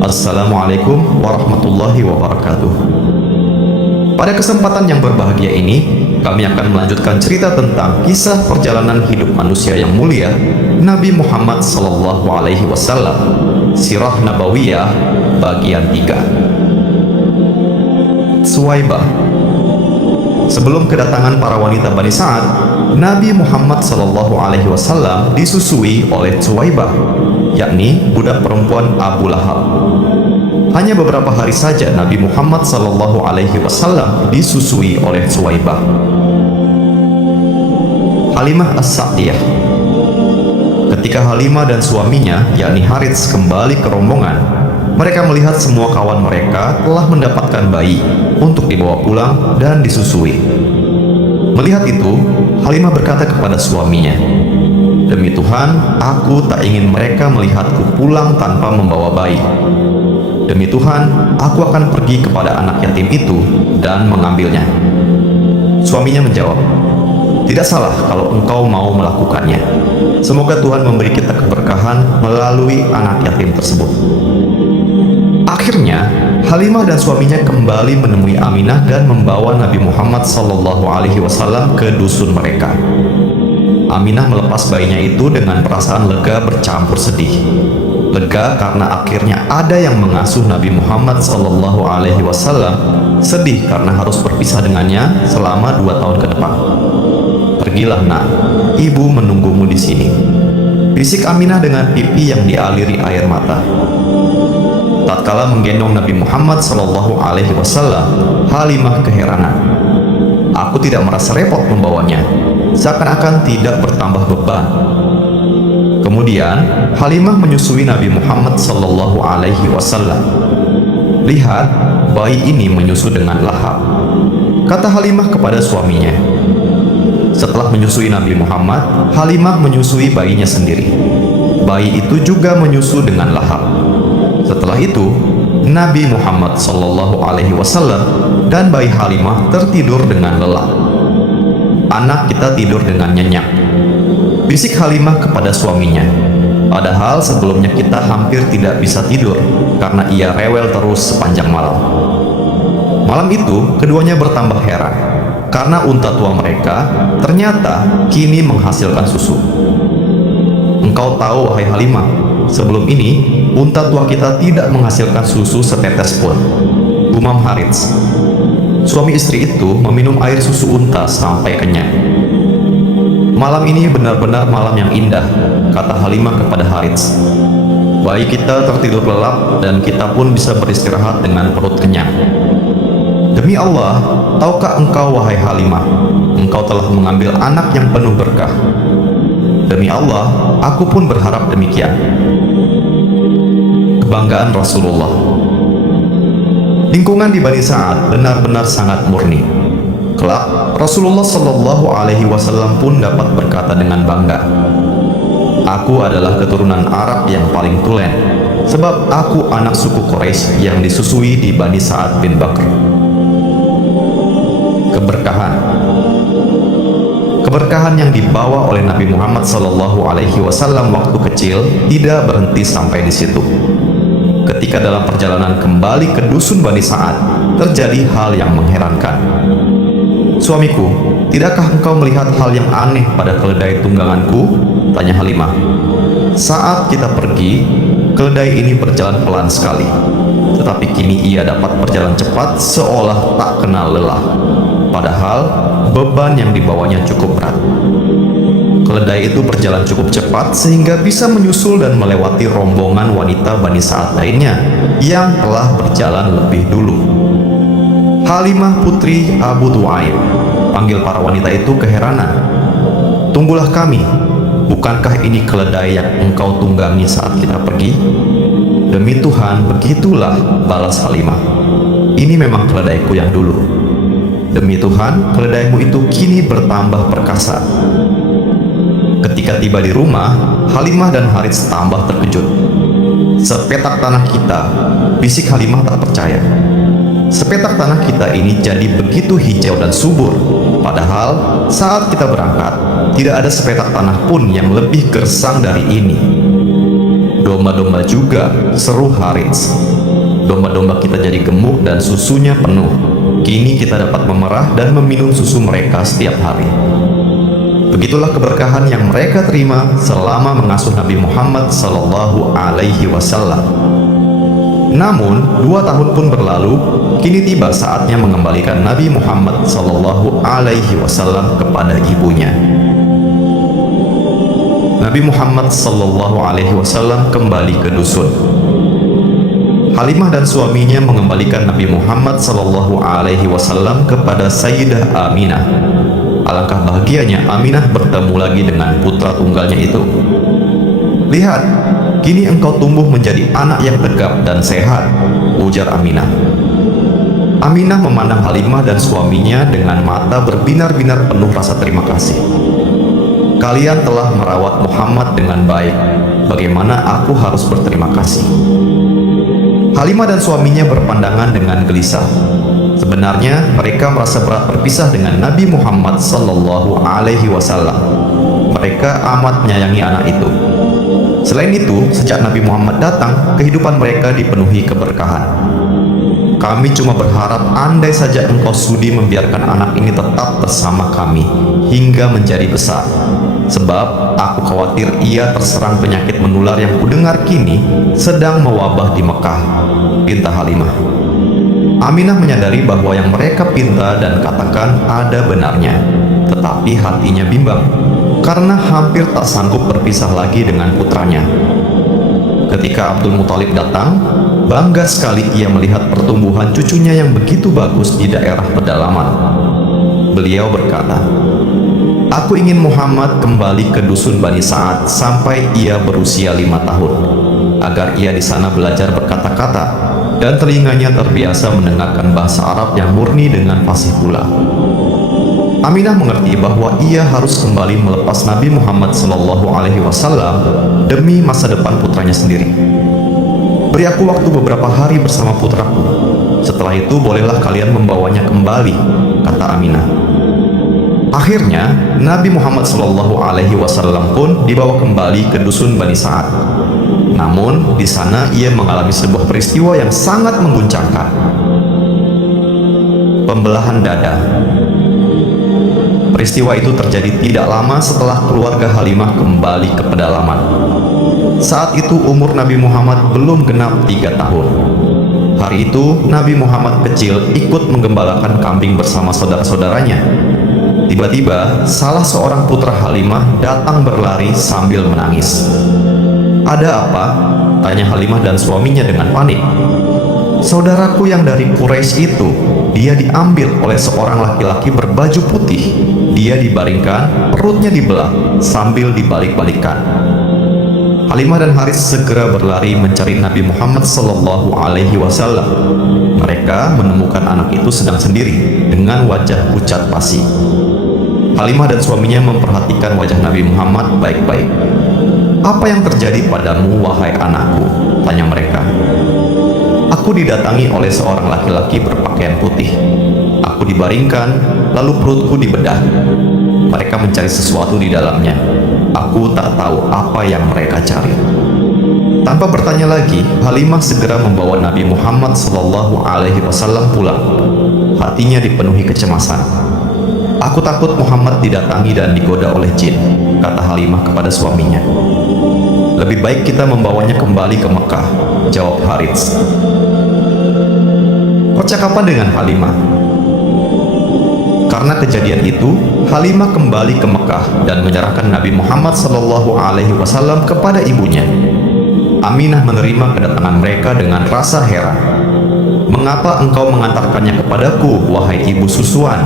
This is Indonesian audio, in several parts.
Assalamualaikum warahmatullahi wabarakatuh. Pada kesempatan yang berbahagia ini, kami akan melanjutkan cerita tentang kisah perjalanan hidup manusia yang mulia, Nabi Muhammad SAW, Sirah Nabawiyah bagian 3. Suwaibah. Sebelum kedatangan para wanita Bani Sa'ad, Nabi Muhammad SAW disusui oleh Suwaibah, yakni budak perempuan Abu Lahab. Hanya beberapa hari saja Nabi Muhammad SAW disusui oleh Suwaibah. Halimah As-Sa'diyah. Ketika Halimah dan suaminya, yakni Harits, kembali ke rombongan, mereka melihat semua kawan mereka telah mendapatkan bayi untuk dibawa pulang dan disusui. Melihat itu, Halimah berkata kepada suaminya, "Demi Tuhan, aku tak ingin mereka melihatku pulang tanpa membawa bayi. Demi Tuhan, aku akan pergi kepada anak yatim itu dan mengambilnya." Suaminya menjawab, "Tidak salah kalau engkau mau melakukannya. Semoga Tuhan memberi kita keberkahan melalui anak yatim tersebut." Akhirnya, Halimah dan suaminya kembali menemui Aminah dan membawa Nabi Muhammad SAW ke dusun mereka. Aminah melepas bayinya itu dengan perasaan lega bercampur sedih. Lega karena akhirnya ada yang mengasuh Nabi Muhammad SAW, sedih karena harus berpisah dengannya selama 2 tahun ke depan. "Pergilah nak, ibu menunggumu di sini," bisik Aminah dengan pipi yang dialiri air mata. Tatkala menggendong Nabi Muhammad SAW, Halimah keheranan. "Aku tidak merasa repot membawanya, seakan-akan tidak bertambah beban." Kemudian Halimah menyusui Nabi Muhammad SAW. "Lihat, bayi ini menyusu dengan lahap," kata Halimah kepada suaminya. Setelah menyusui Nabi Muhammad, Halimah menyusui bayinya sendiri. Bayi itu juga menyusu dengan lahap. Setelah itu, Nabi Muhammad SAW dan bayi Halimah tertidur dengan lelap. "Anak kita tidur dengan nyenyak," bisik Halimah kepada suaminya. Padahal sebelumnya kita hampir tidak bisa tidur karena ia rewel terus sepanjang malam. Malam itu, keduanya bertambah heran karena unta tua mereka ternyata kini menghasilkan susu. "Engkau tahu, wahai Halimah, sebelum ini unta tua kita tidak menghasilkan susu setetes pun," gumam Harits. Suami istri itu meminum air susu unta sampai kenyang. "Malam ini benar-benar malam yang indah," kata Halimah kepada Harits. "Bayi kita tertidur lelap dan kita pun bisa beristirahat dengan perut kenyang. Demi Allah, tahukah engkau, wahai Halimah, engkau telah mengambil anak yang penuh berkah. Demi Allah, aku pun berharap demikian." Kebanggaan Rasulullah. Lingkungan di Bani Sa'ad benar-benar sangat murni. Kelak, Rasulullah SAW pun dapat berkata dengan bangga, "Aku adalah keturunan Arab yang paling tulen, sebab aku anak suku Quraisy yang disusui di Bani Sa'ad bin Bakr." Keberkahan. Keberkahan yang dibawa oleh Nabi Muhammad SAW waktu kecil tidak berhenti sampai di situ. Ketika dalam perjalanan kembali ke dusun Bani Sa'ad, terjadi hal yang mengherankan. "Suamiku, tidakkah engkau melihat hal yang aneh pada keledai tungganganku?" tanya Halimah. "Saat kita pergi, keledai ini berjalan pelan sekali, tetapi kini ia dapat berjalan cepat seolah tak kenal lelah. Padahal beban yang dibawanya cukup berat. Keledai itu berjalan cukup cepat sehingga bisa menyusul dan melewati rombongan wanita Bani Sa'ad lainnya yang telah berjalan lebih dulu." Halimah putri Abu Tu'aib panggil para wanita itu keheranan. "Tunggulah kami, bukankah ini keledai yang engkau tunggangi saat kita pergi?" "Demi Tuhan, begitulah," balas Halimah. "Ini memang keledaiku yang dulu. Demi Tuhan, keledaimu itu kini bertambah perkasa." Ketika tiba di rumah, Halimah dan Harits tambah terkejut. "Sepetak tanah kita," bisik Halimah tak percaya. "Sepetak tanah kita ini jadi begitu hijau dan subur, padahal saat kita berangkat, tidak ada sepetak tanah pun yang lebih gersang dari ini." "Domba-domba juga," seru Harits. "Domba-domba kita jadi gemuk dan susunya penuh. Kini kita dapat memerah dan meminum susu mereka setiap hari." Begitulah keberkahan yang mereka terima selama mengasuh Nabi Muhammad Sallallahu Alaihi Wasallam. Namun, 2 tahun pun berlalu, kini tiba saatnya mengembalikan Nabi Muhammad Sallallahu Alaihi Wasallam kepada ibunya. Nabi Muhammad Sallallahu Alaihi Wasallam kembali ke dusun. Halimah dan suaminya mengembalikan Nabi Muhammad Sallallahu Alaihi Wasallam kepada Sayyidah Aminah. Alangkah bahagianya Aminah bertemu lagi dengan putra tunggalnya itu. "Lihat, kini engkau tumbuh menjadi anak yang tegap dan sehat," ujar Aminah. Aminah memandang Halimah dan suaminya dengan mata berbinar-binar penuh rasa terima kasih. "Kalian telah merawat Muhammad dengan baik. Bagaimana aku harus berterima kasih?" Halimah dan suaminya berpandangan dengan gelisah. Sebenarnya mereka merasa berat berpisah dengan Nabi Muhammad Sallallahu Alaihi Wasallam. Mereka amat menyayangi anak itu. Selain itu, sejak Nabi Muhammad datang, kehidupan mereka dipenuhi keberkahan. "Kami cuma berharap andai saja engkau sudi membiarkan anak ini tetap bersama kami hingga menjadi besar. Sebab aku khawatir ia terserang penyakit menular yang kudengar kini sedang mewabah di Mekah," pinta Halimah. Aminah menyadari bahwa yang mereka pinta dan katakan ada benarnya, tetapi hatinya bimbang karena hampir tak sanggup berpisah lagi dengan putranya. Ketika Abdul Muthalib datang, bangga sekali ia melihat pertumbuhan cucunya yang begitu bagus di daerah pedalaman. Beliau berkata, "Aku ingin Muhammad kembali ke dusun Bani Sa'ad sampai ia berusia 5 tahun, agar ia di sana belajar berkata-kata dan telinganya terbiasa mendengarkan bahasa Arab yang murni dengan fasih pula." Aminah mengerti bahwa ia harus kembali melepas Nabi Muhammad Sallallahu Alaihi Wasallam demi masa depan putranya sendiri. "Beri aku waktu beberapa hari bersama putraku. Setelah itu bolehlah kalian membawanya kembali," kata Aminah. Akhirnya Nabi Muhammad Sallallahu Alaihi Wasallam pun dibawa kembali ke dusun Bani Sa'ad. Namun di sana ia mengalami sebuah peristiwa yang sangat mengguncangkan. Pembelahan dada. Peristiwa itu terjadi tidak lama setelah keluarga Halimah kembali ke pedalaman. Saat itu umur Nabi Muhammad belum genap 3 tahun. Hari itu Nabi Muhammad kecil ikut menggembalakan kambing bersama saudara-saudaranya. Tiba-tiba salah seorang putra Halimah datang berlari sambil menangis. "Ada apa?" tanya Halimah dan suaminya dengan panik. "Saudaraku yang dari Quraisy itu, dia diambil oleh seorang laki-laki berbaju putih. Dia dibaringkan, perutnya dibelah sambil dibalik-balikkan." Halimah dan Haris segera berlari mencari Nabi Muhammad Sallallahu Alaihi Wasallam. Mereka menemukan anak itu sedang sendiri dengan wajah pucat pasi. Halimah dan suaminya memperhatikan wajah Nabi Muhammad baik-baik. "Apa yang terjadi padamu, wahai anakku?" tanya mereka. "Aku didatangi oleh seorang laki-laki berpakaian putih. Aku dibaringkan, lalu perutku dibedah. Mereka mencari sesuatu di dalamnya. Aku tak tahu apa yang mereka cari." Tanpa bertanya lagi, Halimah segera membawa Nabi Muhammad Sallallahu Alaihi Wasallam pulang. Hatinya dipenuhi kecemasan. "Aku takut Muhammad didatangi dan digoda oleh jin," kata Halimah kepada suaminya. "Lebih baik kita membawanya kembali ke Mekah," jawab Harits. Percakapan dengan Halimah. Karena kejadian itu, Halimah kembali ke Mekah dan menyerahkan Nabi Muhammad Sallallahu Alaihi Wasallam kepada ibunya. Aminah menerima kedatangan mereka dengan rasa heran. "Mengapa engkau mengantarkannya kepadaku, wahai ibu susuan?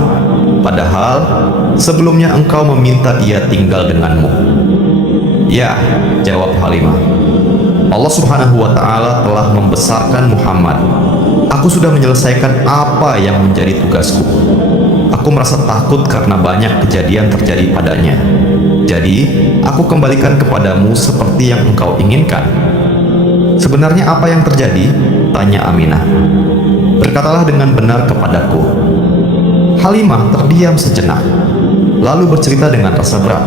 Padahal sebelumnya engkau meminta ia tinggal denganmu." "Ya," jawab Halimah, "Allah Subhanahu wa Ta'ala telah membesarkan Muhammad. Aku sudah menyelesaikan apa yang menjadi tugasku. Aku merasa takut karena banyak kejadian terjadi padanya. Jadi, aku kembalikan kepadamu seperti yang engkau inginkan." "Sebenarnya apa yang terjadi?" tanya Aminah. "Berkatalah dengan benar kepadaku." Halimah terdiam sejenak, lalu bercerita dengan rasa berat.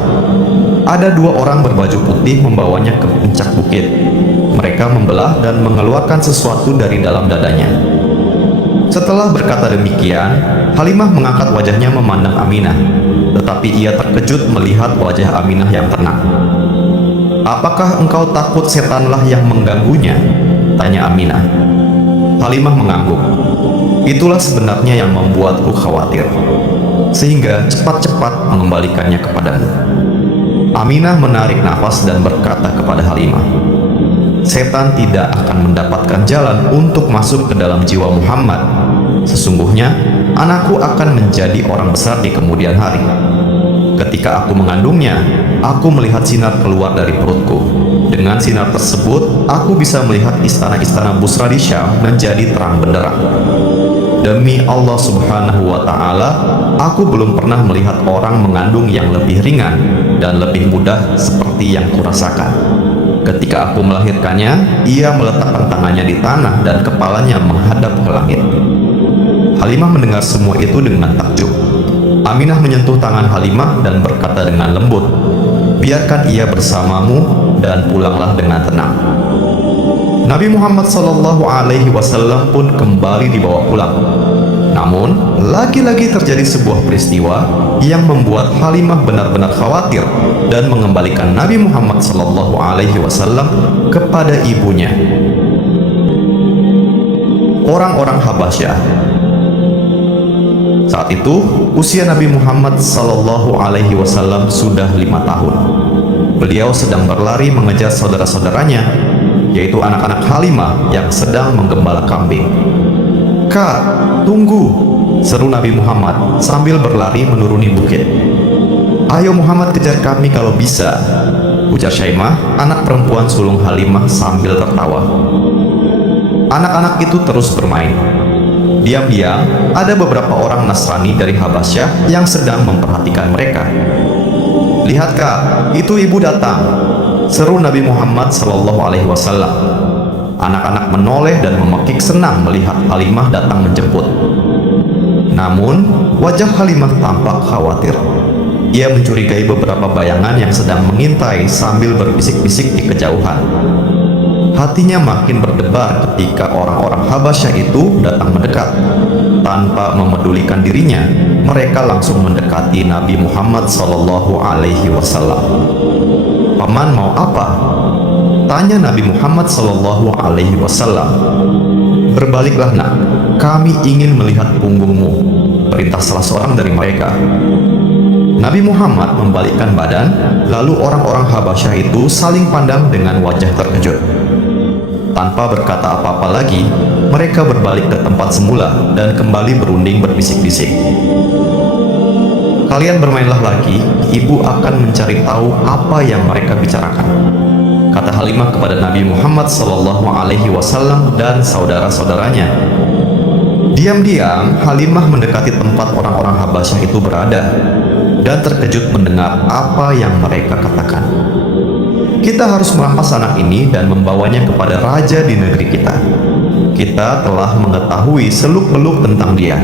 ada dua orang berbaju putih membawanya ke puncak bukit. Mereka membelah dan mengeluarkan sesuatu dari dalam dadanya. Setelah berkata demikian, Halimah mengangkat wajahnya memandang Aminah, tetapi ia terkejut melihat wajah Aminah yang tenang. "Apakah engkau takut setanlah yang mengganggunya?" tanya Aminah. Halimah mengangguk. "Itulah sebenarnya yang membuatku khawatir, sehingga cepat-cepat mengembalikannya kepadamu." Aminah menarik nafas dan berkata kepada Halimah, "Setan tidak akan mendapatkan jalan untuk masuk ke dalam jiwa Muhammad. Sesungguhnya, anakku akan menjadi orang besar di kemudian hari. Ketika aku mengandungnya, aku melihat sinar keluar dari perutku. Dengan sinar tersebut, aku bisa melihat istana-istana Busra di Syam menjadi terang benderang. Demi Allah Subhanahu wa Ta'ala, aku belum pernah melihat orang mengandung yang lebih ringan dan lebih mudah seperti yang kurasakan. Ketika aku melahirkannya, ia meletakkan tangannya di tanah dan kepalanya menghadap ke langit." Halimah mendengar semua itu dengan takjub. Aminah menyentuh tangan Halimah dan berkata dengan lembut, "Biarkan ia bersamamu dan pulanglah dengan tenang." Nabi Muhammad SAW pun kembali dibawa pulang. Namun, lagi-lagi terjadi sebuah peristiwa yang membuat Halimah benar-benar khawatir dan mengembalikan Nabi Muhammad SAW kepada ibunya. Orang-orang Habasyah. Saat itu, usia Nabi Muhammad SAW sudah 5 tahun. Beliau sedang berlari mengejar saudara-saudaranya, yaitu anak-anak Halimah yang sedang menggembala kambing. "Kak, tunggu!" seru Nabi Muhammad sambil berlari menuruni bukit. "Ayo Muhammad, kejar kami kalau bisa," ujar Syaimah, anak perempuan sulung Halimah sambil tertawa. Anak-anak itu terus bermain. Diam-diam, ada beberapa orang Nasrani dari Habasyah yang sedang memperhatikan mereka. "Lihat Kak, itu ibu datang," seru Nabi Muhammad SAW. Anak-anak menoleh dan memekik senang melihat Halimah datang menjemput. Namun, wajah Halimah tampak khawatir. Ia mencurigai beberapa bayangan yang sedang mengintai sambil berbisik-bisik di kejauhan. Hatinya makin berdebar ketika orang-orang Habasyah itu datang mendekat. Tanpa memedulikan dirinya, mereka langsung mendekati Nabi Muhammad SAW. "Paman mau apa?" tanya Nabi Muhammad SAW. "Berbaliklah nak, kami ingin melihat punggungmu," perintah salah seorang dari mereka. Nabi Muhammad membalikkan badan, lalu orang-orang Habasyah itu saling pandang dengan wajah terkejut. Tanpa berkata apa-apa lagi, mereka berbalik ke tempat semula dan kembali berunding berbisik-bisik. "Kalian bermainlah lagi, ibu akan mencari tahu apa yang mereka bicarakan," kata Halimah kepada Nabi Muhammad SAW dan saudara-saudaranya. Diam-diam, Halimah mendekati tempat orang-orang Habasyah itu berada dan terkejut mendengar apa yang mereka katakan. "Kita harus merampas anak ini dan membawanya kepada raja di negeri kita. Kita telah mengetahui seluk-beluk tentang dia.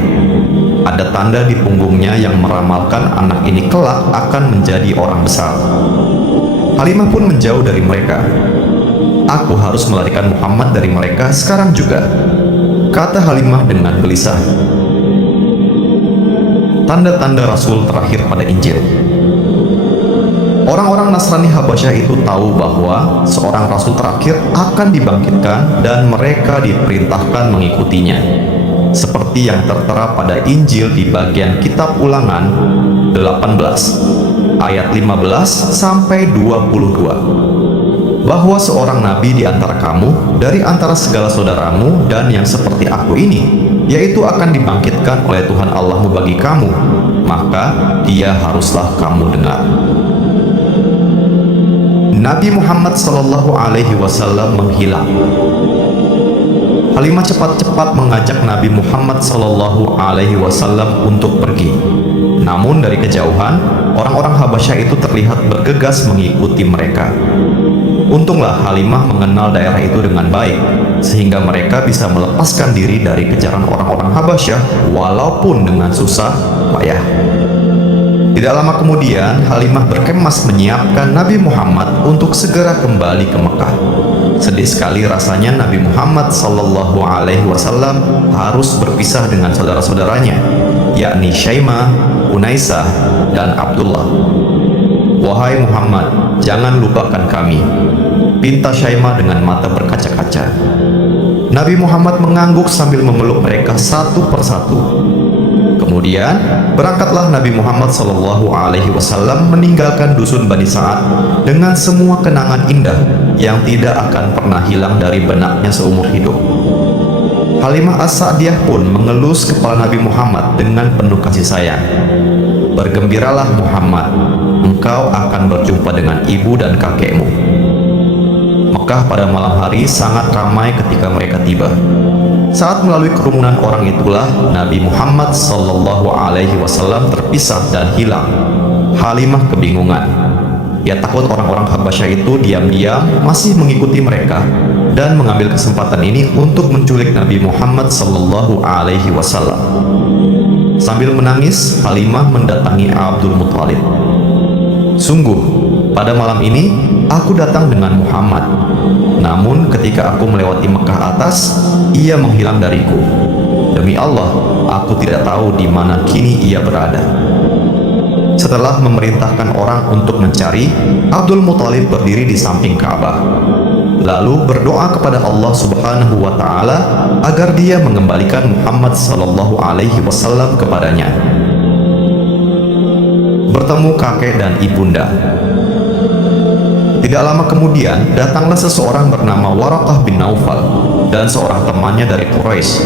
Ada tanda di punggungnya yang meramalkan anak ini kelak akan menjadi orang besar." Halimah pun menjauh dari mereka. "Aku harus melarikan Muhammad dari mereka sekarang juga," kata Halimah dengan gelisah. Tanda-tanda Rasul terakhir pada Injil. Orang-orang Nasrani Habasyah itu tahu bahwa seorang Rasul terakhir akan dibangkitkan dan mereka diperintahkan mengikutinya, seperti yang tertera pada Injil di bagian Kitab Ulangan 18 ayat 15 sampai 22, bahwa seorang nabi di antara kamu dari antara segala saudaramu dan yang seperti aku ini, yaitu akan dibangkitkan oleh Tuhan Allahmu bagi kamu, maka dia haruslah kamu dengar. Nabi Muhammad SAW menghilang. Halimah cepat-cepat mengajak Nabi Muhammad SAW untuk pergi. Namun dari kejauhan, orang-orang Habasyah itu terlihat bergegas mengikuti mereka. Untunglah Halimah mengenal daerah itu dengan baik, sehingga mereka bisa melepaskan diri dari kejaran orang-orang Habasyah walaupun dengan susah payah. Di Tidak lama kemudian, Halimah berkemas menyiapkan Nabi Muhammad untuk segera kembali ke Mekah. Sedih sekali rasanya Nabi Muhammad Sallallahu Alaihi Wasallam harus berpisah dengan saudara-saudaranya, yakni Syaimah, Unaisah, dan Abdullah. "Wahai Muhammad, jangan lupakan kami," pinta Syaimah dengan mata berkaca-kaca. Nabi Muhammad mengangguk sambil memeluk mereka satu persatu. Kemudian berangkatlah Nabi Muhammad Sallallahu Alaihi Wasallam meninggalkan dusun Bani Sa'ad dengan semua kenangan indah yang tidak akan pernah hilang dari benaknya seumur hidup. Halimah As-Sa'diyah pun mengelus kepala Nabi Muhammad dengan penuh kasih sayang. "Bergembiralah Muhammad, engkau akan berjumpa dengan ibu dan kakekmu." Mekah pada malam hari sangat ramai ketika mereka tiba. Saat melalui kerumunan orang itulah Nabi Muhammad Sallallahu Alaihi Wasallam terpisah dan hilang. Halimah kebingungan. Ia takut orang-orang Habasyah itu diam-diam masih mengikuti mereka dan mengambil kesempatan ini untuk menculik Nabi Muhammad Sallallahu Alaihi Wasallam. Sambil menangis, Halimah mendatangi Abdul Muthalib. "Sungguh, pada malam ini aku datang dengan Muhammad. Namun ketika aku melewati Mekah atas, ia menghilang dariku. Demi Allah, aku tidak tahu di mana kini ia berada." Setelah memerintahkan orang untuk mencari, Abdul Muthalib berdiri di samping Ka'bah, lalu berdoa kepada Allah Subhanahu wa Ta'ala agar dia mengembalikan Muhammad Sallallahu Alaihi Wasallam kepadanya. Bertemu kakek dan ibunda. Tidak lama kemudian, datanglah seseorang bernama Waraqah bin Naufal dan seorang temannya dari Quraisy.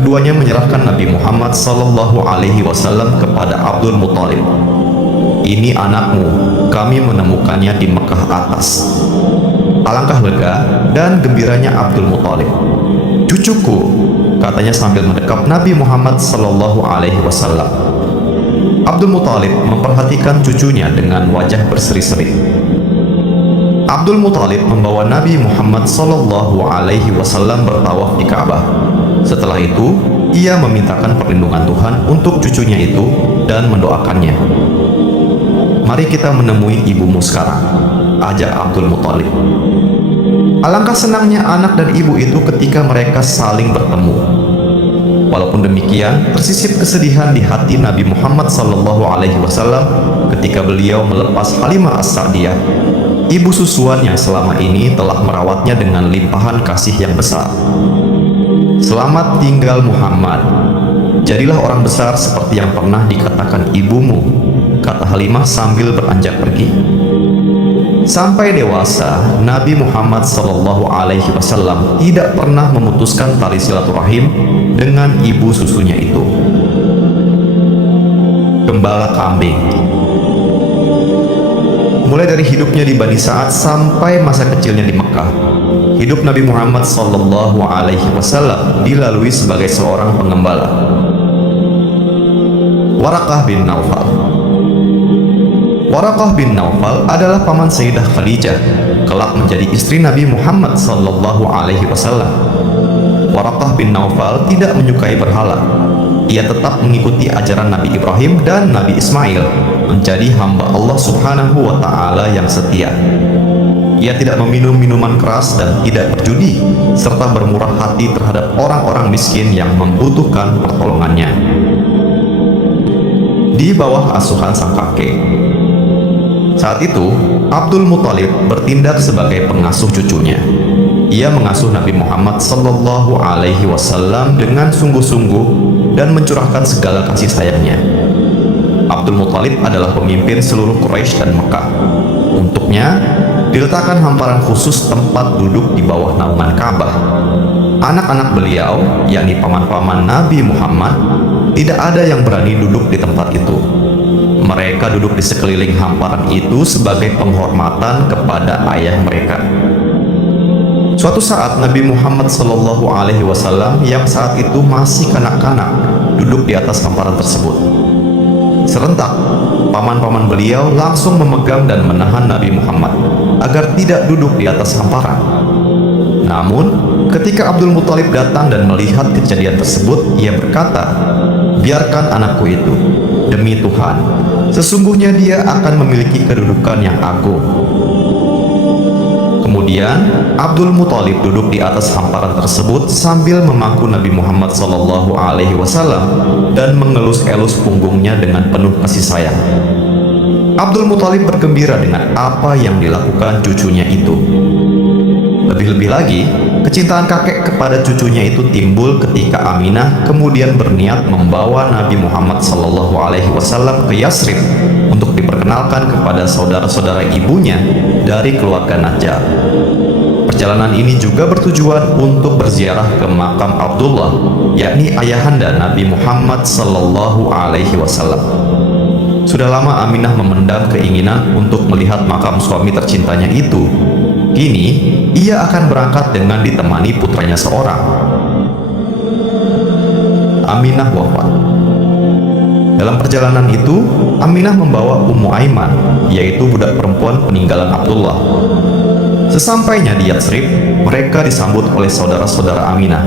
Keduanya menyerahkan Nabi Muhammad Sallallahu Alaihi Wasallam kepada Abdul Muthalib. "Ini anakmu, kami menemukannya di Mekah atas." Alangkah lega dan gembiranya Abdul Muthalib. "Cucuku," katanya sambil mendekap Nabi Muhammad Sallallahu Alaihi Wasallam. Abdul Muthalib memperhatikan cucunya dengan wajah berseri-seri. Abdul Muthalib membawa Nabi Muhammad Sallallahu Alaihi Wasallam bertawaf di Ka'bah. Setelah itu, ia memintakan perlindungan Tuhan untuk cucunya itu dan mendoakannya. "Mari kita menemui ibumu sekarang," ajak Abdul Muthalib. Alangkah senangnya anak dan ibu itu ketika mereka saling bertemu. Walaupun demikian, tersisip kesedihan di hati Nabi Muhammad Sallallahu Alaihi Wasallam ketika beliau melepas Halimah As-Sa'diyah, ibu susuan yang selama ini telah merawatnya dengan limpahan kasih yang besar. "Selamat tinggal Muhammad, jadilah orang besar seperti yang pernah dikatakan ibumu," kata Halimah sambil beranjak pergi. Sampai dewasa, Nabi Muhammad Sallallahu Alaihi Wasallam tidak pernah memutuskan tali silaturahim dengan ibu susunya itu. Gembala kambing. Mulai dari hidupnya di Bani Sa'ad sampai masa kecilnya di Mekah, hidup Nabi Muhammad Sallallahu Alaihi Wasallam dilalui sebagai seorang pengembala. Waraqah bin Naufal. Waraqah bin Naufal adalah paman Sayyidah Khadijah, kelak menjadi istri Nabi Muhammad Sallallahu Alaihi Wasallam. Waraqah bin Naufal tidak menyukai berhala. Ia tetap mengikuti ajaran Nabi Ibrahim dan Nabi Ismail, menjadi hamba Allah Subhanahu wa Ta'ala yang setia. Ia tidak meminum minuman keras dan tidak berjudi, serta bermurah hati terhadap orang-orang miskin yang membutuhkan pertolongannya. Di bawah asuhan sang kakek. Saat itu, Abdul Muthalib bertindak sebagai pengasuh cucunya. Ia mengasuh Nabi Muhammad Sallallahu Alaihi Wasallam dengan sungguh-sungguh dan mencurahkan segala kasih sayangnya. Abdul Muthalib adalah pemimpin seluruh Quraisy dan Mekah. Untuknya, diletakkan hamparan khusus tempat duduk di bawah naungan Ka'bah. Anak-anak beliau, yakni paman-paman Nabi Muhammad, tidak ada yang berani duduk di tempat itu. Mereka duduk di sekeliling hamparan itu sebagai penghormatan kepada ayah mereka. Suatu saat Nabi Muhammad Sallallahu Alaihi Wasallam yang saat itu masih kanak-kanak duduk di atas hamparan tersebut. Serentak, paman-paman beliau langsung memegang dan menahan Nabi Muhammad agar tidak duduk di atas hamparan. Namun, ketika Abdul Muthalib datang dan melihat kejadian tersebut, ia berkata, "Biarkan anakku itu. "Demi Tuhan, sesungguhnya dia akan memiliki kedudukan yang agung." Kemudian Abdul Muthalib duduk di atas hamparan tersebut sambil memangku Nabi Muhammad SAW dan mengelus-elus punggungnya dengan penuh kasih sayang. Abdul Muthalib bergembira dengan apa yang dilakukan cucunya itu. Lebih-lebih lagi, kecintaan kakek kepada cucunya itu timbul ketika Aminah kemudian berniat membawa Nabi Muhammad SAW ke Yasrib untuk diperkenalkan kepada saudara-saudara ibunya dari keluarga Najjar. Perjalanan ini juga bertujuan untuk berziarah ke makam Abdullah, yakni ayahanda Nabi Muhammad SAW. Sudah lama Aminah memendam keinginan untuk melihat makam suami tercintanya itu. Kini, ia akan berangkat dengan ditemani putranya seorang. Aminah wafat. Dalam perjalanan itu, Aminah membawa Ummu Aiman, yaitu budak perempuan peninggalan Abdullah. Sesampainya di Yatsrib, mereka disambut oleh saudara-saudara Aminah.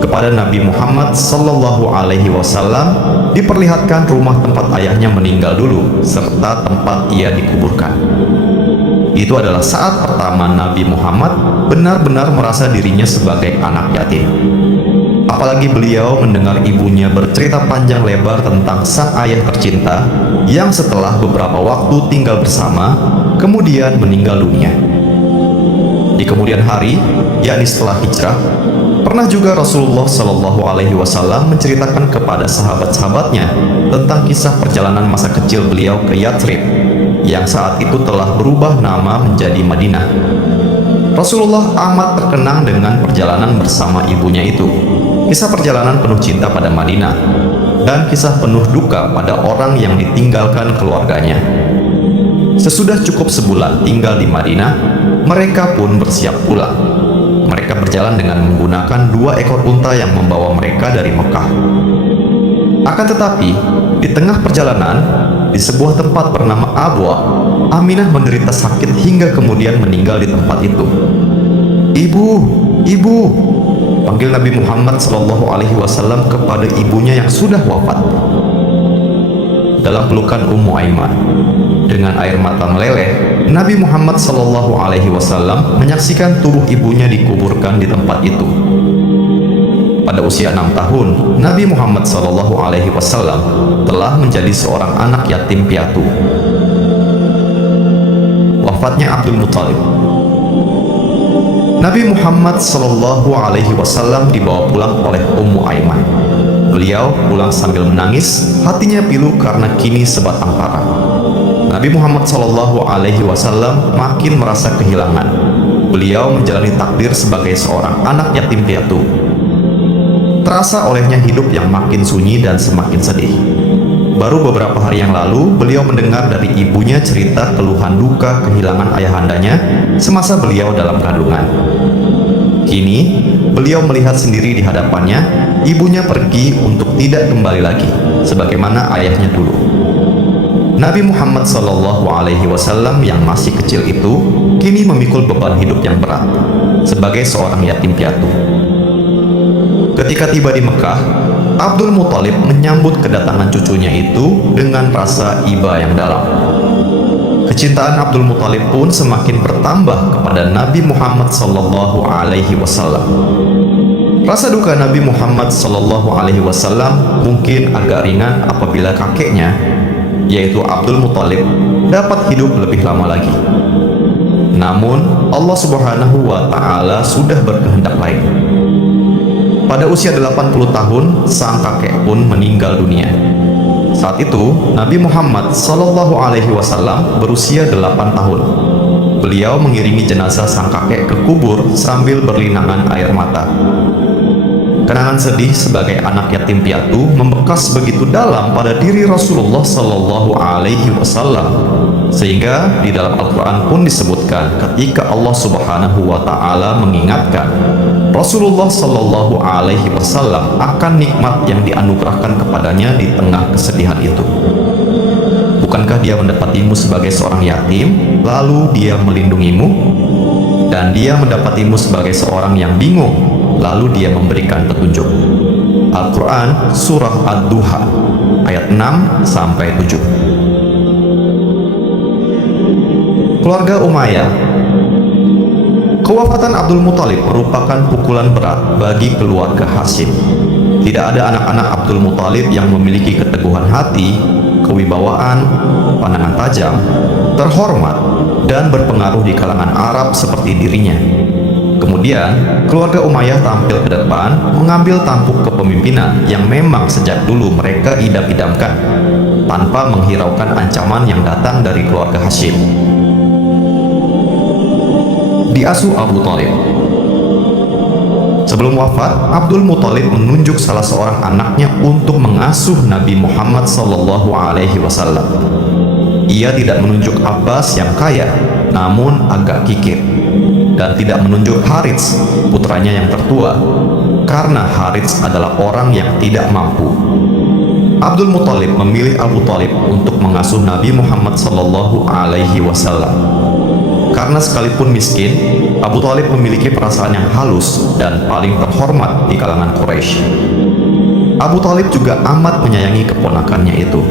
Kepada Nabi Muhammad SAW diperlihatkan rumah tempat ayahnya meninggal dulu serta tempat ia dikuburkan. Itu adalah saat pertama Nabi Muhammad benar-benar merasa dirinya sebagai anak yatim. Apalagi beliau mendengar ibunya bercerita panjang lebar tentang sang ayah tercinta yang setelah beberapa waktu tinggal bersama kemudian meninggal dunia. Di kemudian hari, yakni setelah hijrah, pernah juga Rasulullah SAW menceritakan kepada sahabat-sahabatnya tentang kisah perjalanan masa kecil beliau ke Yatsrib yang saat itu telah berubah nama menjadi Madinah. Rasulullah amat terkenang dengan perjalanan bersama ibunya itu. Kisah perjalanan penuh cinta pada Madinah dan kisah penuh duka pada orang yang ditinggalkan keluarganya. Sesudah cukup sebulan tinggal di Madinah, mereka pun bersiap pulang. Mereka berjalan dengan menggunakan 2 ekor unta yang membawa mereka dari Mekah. Akan tetapi, di tengah perjalanan, di sebuah tempat bernama Abwa, Aminah menderita sakit hingga kemudian meninggal di tempat itu. "Ibu, ibu!" panggil Nabi Muhammad SAW kepada ibunya yang sudah wafat. Dalam pelukan Ummu Aiman, dengan air mata meleleh, Nabi Muhammad SAW menyaksikan tubuh ibunya dikuburkan di tempat itu. Pada usia 6 tahun, Nabi Muhammad SAW telah menjadi seorang anak yatim piatu. Wafatnya Abdul Muthalib. Nabi Muhammad SAW dibawa pulang oleh Ummu Aiman. Beliau pulang sambil menangis, hatinya pilu karena kini sebatang kara. Nabi Muhammad SAW makin merasa kehilangan. Beliau menjalani takdir sebagai seorang anak yatim piatu. Terasa olehnya hidup yang makin sunyi dan semakin sedih. Baru beberapa hari yang lalu, beliau mendengar dari ibunya cerita keluhan duka kehilangan ayahandanya semasa beliau dalam kandungan. Kini, beliau melihat sendiri di hadapannya, ibunya pergi untuk tidak kembali lagi, sebagaimana ayahnya dulu. Nabi Muhammad SAW yang masih kecil itu, kini memikul beban hidup yang berat, sebagai seorang yatim piatu. Ketika tiba di Mekah, Abdul Muthalib menyambut kedatangan cucunya itu dengan rasa iba yang dalam. Kecintaan Abdul Muthalib pun semakin bertambah kepada Nabi Muhammad SAW. Rasa duka Nabi Muhammad SAW mungkin agak ringan apabila kakeknya, yaitu Abdul Muthalib, dapat hidup lebih lama lagi. Namun Allah Subhanahu wa Ta'ala sudah berkehendak lain. Pada usia 80 tahun, sang kakek pun meninggal dunia. Saat itu, Nabi Muhammad SAW berusia 8 tahun. Beliau mengiringi jenazah sang kakek ke kubur sambil berlinangan air mata. Kenangan sedih sebagai anak yatim piatu membekas begitu dalam pada diri Rasulullah SAW, sehingga di dalam Al-Quran pun disebutkan ketika Allah Subhanahu wa Ta'ala mengingatkan Rasulullah SAW akan nikmat yang dianugerahkan kepadanya di tengah kesedihan itu. Bukankah dia mendapatimu sebagai seorang yatim, lalu dia melindungimu? Dan dia mendapatimu sebagai seorang yang bingung, lalu dia memberikan petunjuk. Al-Quran Surah Ad-Duha ayat 6 sampai 7. Keluarga Umayyah. Kewafatan Abdul Muthalib merupakan pukulan berat bagi keluarga Hashim. Tidak ada anak-anak Abdul Muthalib yang memiliki keteguhan hati, kewibawaan, pandangan tajam, terhormat, dan berpengaruh di kalangan Arab seperti dirinya. Kemudian, keluarga Umayyah tampil ke depan mengambil tampuk kepemimpinan yang memang sejak dulu mereka idam-idamkan, tanpa menghiraukan ancaman yang datang dari keluarga Hashim. Diasuh Abu Thalib. Sebelum wafat, Abdul Muthalib menunjuk salah seorang anaknya untuk mengasuh Nabi Muhammad SAW. Ia tidak menunjuk Abbas yang kaya, namun agak kikir, dan tidak menunjuk Harits, putranya yang tertua, karena Harits adalah orang yang tidak mampu. Abdul Muthalib memilih Abu Thalib untuk mengasuh Nabi Muhammad SAW. Karena sekalipun miskin, Abu Thalib memiliki perasaan yang halus dan paling terhormat di kalangan Quraisy. Abu Thalib juga amat menyayangi keponakannya itu.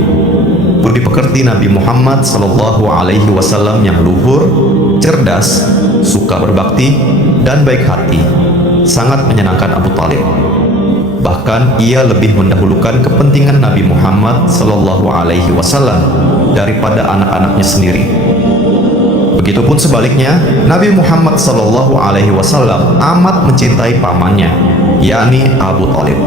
Budi pekerti Nabi Muhammad SAW yang luhur, cerdas, suka berbakti, dan baik hati sangat menyenangkan Abu Thalib. Bahkan ia lebih mendahulukan kepentingan Nabi Muhammad SAW daripada anak-anaknya sendiri. Begitupun sebaliknya, Nabi Muhammad SAW amat mencintai pamannya, yakni Abu Thalib.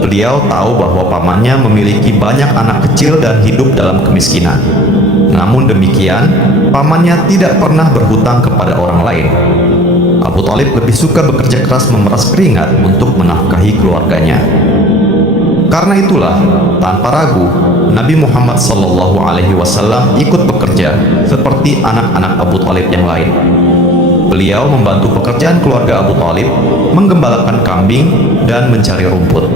Beliau tahu bahwa pamannya memiliki banyak anak kecil dan hidup dalam kemiskinan. Namun demikian, pamannya tidak pernah berhutang kepada orang lain. Abu Thalib lebih suka bekerja keras memeras keringat untuk menafkahi keluarganya. Karena itulah, tanpa ragu, Nabi Muhammad SAW ikut bekerja seperti anak-anak Abu Thalib yang lain. Beliau membantu pekerjaan keluarga Abu Thalib, menggembalakan kambing, dan mencari rumput.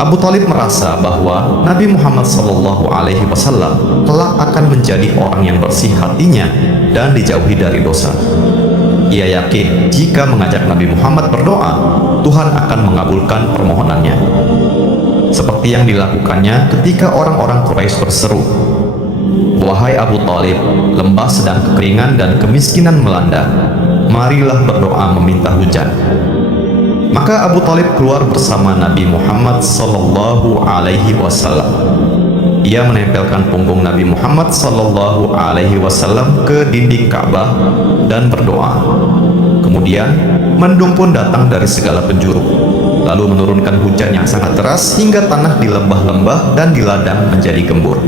Abu Thalib merasa bahwa Nabi Muhammad SAW kelak akan menjadi orang yang bersih hatinya dan dijauhi dari dosa. Ia yakin jika mengajak Nabi Muhammad berdoa, Tuhan akan mengabulkan permohonannya. Seperti yang dilakukannya ketika orang-orang Quraisy berseru, "Wahai Abu Thalib, lembah sedang kekeringan dan kemiskinan melanda. Marilah berdoa meminta hujan." Maka Abu Thalib keluar bersama Nabi Muhammad SAW. Ia menempelkan punggung Nabi Muhammad SAW ke dinding Ka'bah dan berdoa. Kemudian, mendung pun datang dari segala penjuru, lalu menurunkan hujan yang sangat deras hingga tanah di lembah-lembah dan di ladang menjadi gembur.